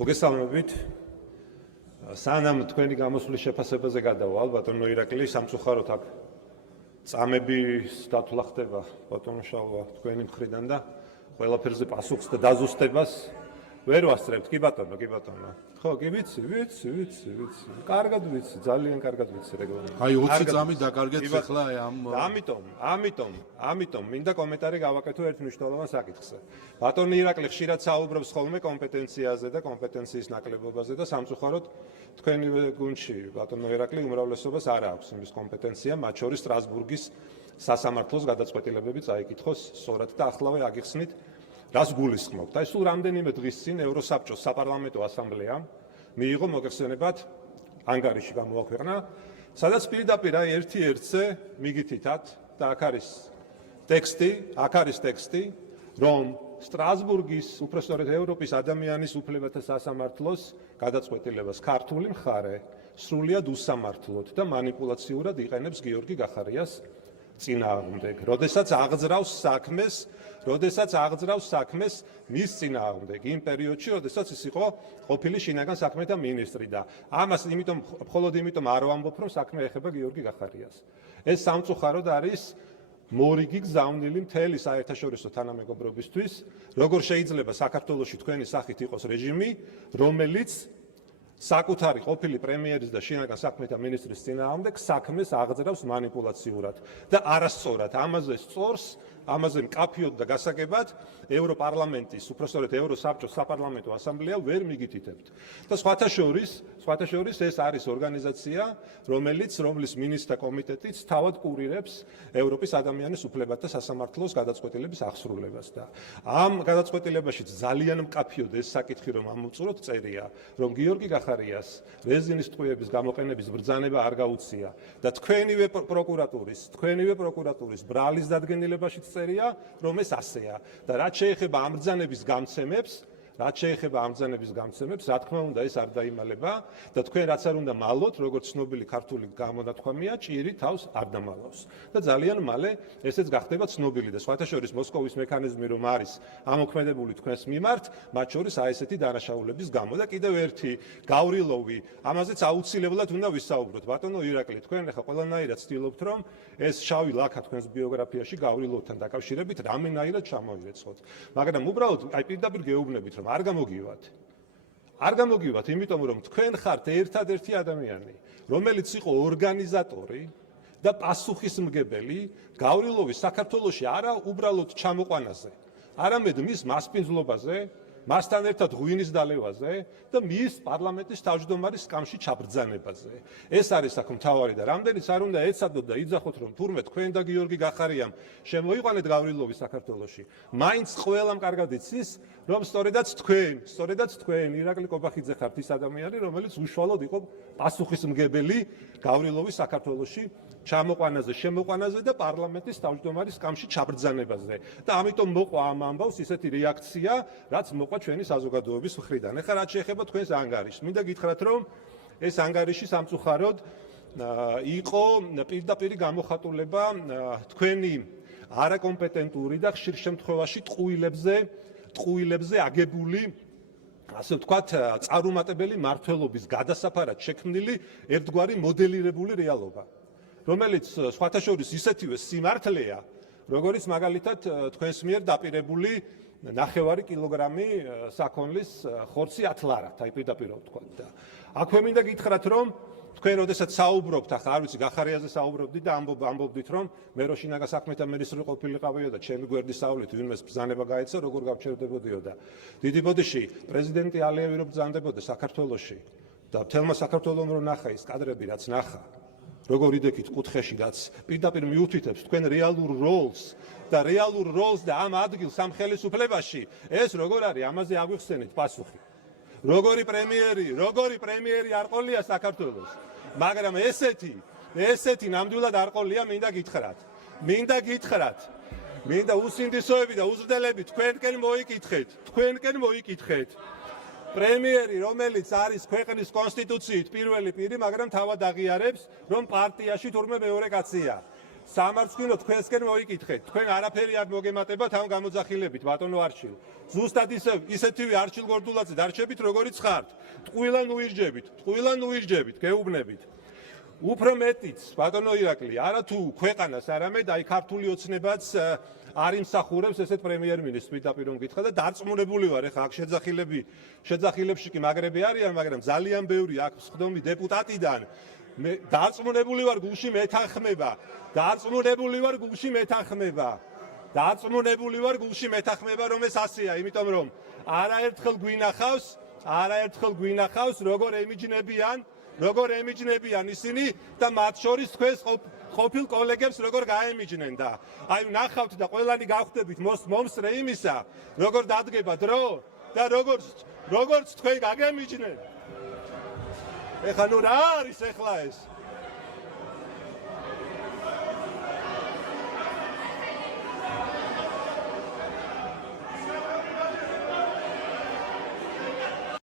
მოგესალმებით. სანამ თქვენი გამოსვლის შეფასებაზე გადავალ, ბატონო ირაკლი, სამწუხაროდ აქ წამების დათვლა ხდება ბატონო შალვა თქვენი მხრიდან და ყველაფერზე პასუხს და დაზუსტებას ვერ ვასწრებთ. კი ბატონო. ხო, კი ვიცი. კარგად ვიცი, ძალიან კარგად ვიცი რეგლამენტი. აი 20 წამი დაკარგეთ ახლა ამ ამიტომ მინდა კომენტარი გავაკეთო ერთ მნიშვნელოვან საკითხზე. ბატონო ირაკლი ხშირად საუბრობს ხოლმე კომპეტენციაზე და კომპეტენციის ნაკლებობაზე და სამწუხაროდ თქვენივე გუნდში ბატონო ირაკლი უმრავლესობას არ აქვს იმის კომპეტენცია, მათ შორის სტრასბურგის სასამართლოს გადაწყვეტილებები წაიკითხოს სწორად და ახლავე აგიხსნით რას გულისხმობთ? აი სულ რამდენიმე დღის წინ ევროსაბჭოს საპარლამენტო ასამბლეამ მიიღო მოგეხსენებათ ანგარიში გამოაქვეყნა, სადაც პირდაპირ აი ერთ-ერთზე მიგითითათ და აქ არის ტექსტი, რომ სტრასბურგის, უпростоრეთ ევროპის ადამიანის უფლებათა სასამართლოს გადაწყვეტილებას ქართული მხარე სრულიად უსამართლოდ და მანიპულაციურად იყენებს გიორგი გახარიას წინააღმდეგ, როდესაც აღძრავს საქმეს მის წინააღმდეგ, იმ პერიოდში, როდესაც ის იყო ყოფილი შინაგან საქმეთა მინისტრი და ამას მხოლოდ იმიტომ არ ვამბობ, რომ საქმე ეხება გიორგი გახარიას. ეს სამწუხაროდ არის მორიგი გზავნილი მთელი საერთაშორისო თანამეგობრობისთვის, როგორ შეიძლება საქართველოში თქვენი სახით იყოს რეჟიმი, რომელიც საკუთარი ყოფილი პრემიერის და შინაგან საქმეთა მინისტრის წინააღმდეგ საქმეს აღძრავს მანიპულაციურად და არასწორად ამაზე მკაფიოდ და გასაგებად ევროპარლამენტის, უпростоრეთ ევროსაბჭოს საპარლამენტო ასამბლეა ვერ მიგითითებთ. და სხვათა შორის ეს არის ორგანიზაცია, რომლის მინისტრთა კომიტეტიც თავად კურირებს ევროპის ადამიანის უფლებათა სასამართლოს გადაწყვეტილების აღსრულებას და ამ გადაწყვეტილებაში ძალიან მკაფიოდ ეს საკითხი რომ ამოვწუროთ წერია, რომ გიორგი გახარიას რეზინის ტყვიების გამოყენების ბრძანება არ გაუწია და თქვენივე პროკურატურის ბრალის დადგენილებაშიც წერია, რომ ეს ასეა და რაც შეეხება ამ ბრძანების გამცემებს, რა თქმა უნდა ეს არ დაიმალება და თქვენ რაც არ უნდა მალოთ, როგორც ცნობილი ქართული გამონათქვამია, ჭირი თავს არ დამალავს. და ძალიან მალე ესეც გახდება ცნობილი და სხვათა შორის მოსკოვის მექანიზმი რომ არის ამოქმედებული თქვენს მიმართ, მათ შორის აი ესეთი დანაშაულების გამო და კიდევ ერთი გავრილოვი, ამაზეც აუცილებლად უნდა ვისაუბროთ. ბატონო ირაკლი, თქვენ ახლა ყველანაირად ცდილობთ რომ ეს შავი ლაქა თქვენს ბიოგრაფიაში გავრილოვთან დაკავშირებით რამენაირად ჩამოირეცხოთ. მაგრამ უბრალოდ აი პირდაპირ გეუბნებით რომ არ გამოგივათ, იმიტომ რომ თქვენ ხართ ერთადერთი ადამიანი, რომელიც იყო ორგანიზატორი და პასუხისმგებელი გავრილოვის საქართველოში არა უბრალოდ ჩამოყვანაზე, არამედ მის მასპინძლობაზე, მასთან ერთად ღვინის დალევაზე და მის პარლამენტის თავმჯდომარის სკამში ჩაბრძანებაზე. ეს არის აქ მთავარი და რამდენიც არ უნდა ეცადოთ და იძახოთ რომ თურმე თქვენ და გიორგი გახარიამ შემოიყვანეთ გავრილოვის საქართველოში. მაინც ყველამ კარგად იცის, რომ სწორედაც თქვენ ირაკლი კობახიძე ხართ ის ადამიანი, რომელიც უშუალოდ იყო პასუხისმგებელი გავრილოვის საქართველოში ჩამოყვანაზე, შემოყვანაზე და პარლამენტის თავმჯდომარის სკამში ჩაბრძანებაზე. და ამიტომ მოყვა ამ ამბავს ისეთი რეაქცია, რაც მოყვა ჩვენი საზოგადოების მხრიდან. ეხლა რაც შეეხება თქვენს ანგარიშს, მინდა გითხრათ, რომ ეს ანგარიში სამწუხაროდ იყო პირდაპირ გამოხატულება თქვენი არაკომპეტენტური და ხშირ შემთხვევაში ტყუილებზე აგებული, ასე ვთქვათ, წარუმატებელი მმართველობის გადასაფარად შექმნილი ერთგვარი მოდელირებული რეალობა, რომელიც სხვათა შორის ისეთივე სიმართლეა, როგორც მაგალითად თქვენს მიერ დაპირებული 9 კილოგრამი საქონლის ხორცი 10 ლარად, აი პირდაპირ ვთქვათ და აქვე მინდა გითხრათ, რომ თქვენ როდესაც საუბრობთ, ახლა არ ვიცი გახარიაზე საუბრობდით და ამბობდით, რომ მე რო შინაგან საქმეთა მინისტრი ყოფილიყავიო და ჩემი გვერდის სავლით ვინმეს ბრძანება გაეცა, როგორ გავჩერდებოდიო და დიდი ბოდიში პრეზიდენტი ალიევი რო ბრძანდებოდა საქართველოში და მთელმა საქართველომ რო ნახა ის კადრები, რაც ნახა, როგორ იდექით კუთხეში, რაც პირდაპირ მიუთითებს თქვენ რეალურ როლს და ამ ადგილს ამ ხელისუფლებაში, ეს როგორ არის, ამაზე აგვიხსენით პასუხი. როგორი პრემიერი არ ყოლია საქართველოს, მაგრამ ესეთი ნამდვილად არ ყოლია, მინდა უსინდისოები და უზრდელები თქვენკენ მოიკითხეთ. პრემიერი, რომელიც არის ქვეყნის კონსტიტუციით პირველი პირი, მაგრამ თავად აღიარებს, რომ პარტიაში თურმე მეორე კაცია. სამარცხვინო თქვენსკენ მოიკითხეთ. თქვენ არაფერი არ მოგემატებათ ამ გამოძახილებით, ბატონო არჩილ. ზუსტად ისეთივე არჩილ გორდულაძე დარჩებით, როგორიც ხართ. ტყუილან უირჯებით, გეუბნებით. უფრო მეტიც, ბატონო ირაკლი, არა თუ ქვეყანას, არამედ აი ქართული ოცნებაც არ იმსახურებს ესეთ პრემიერ-მინისტრს პირდაპირ მკითხა და დარწმუნებული ვარ, ეხლა აქ შეძახილებში კი მაგრები არიან, მაგრამ ძალიან ბევრი აქ ხდომი დეპუტატიდან დარწმუნებული ვარ გულში მეთანხმება, რომ ეს ასეა, იმიტომ რომ არაერთხელ გვინახავს როგორ ემიჯნებიან ისინი და მათ შორის თქვენს ყოფილ კოლეგებს როგორ გაემიჯნენ და აი ნახავთ და ყველანი გავხდებით მომსწრე იმისა, როგორ დადგება დრო და როგორც თქვენ გაგემიჯნენ. ეხლა ნუ რა არის ეხლა ეს?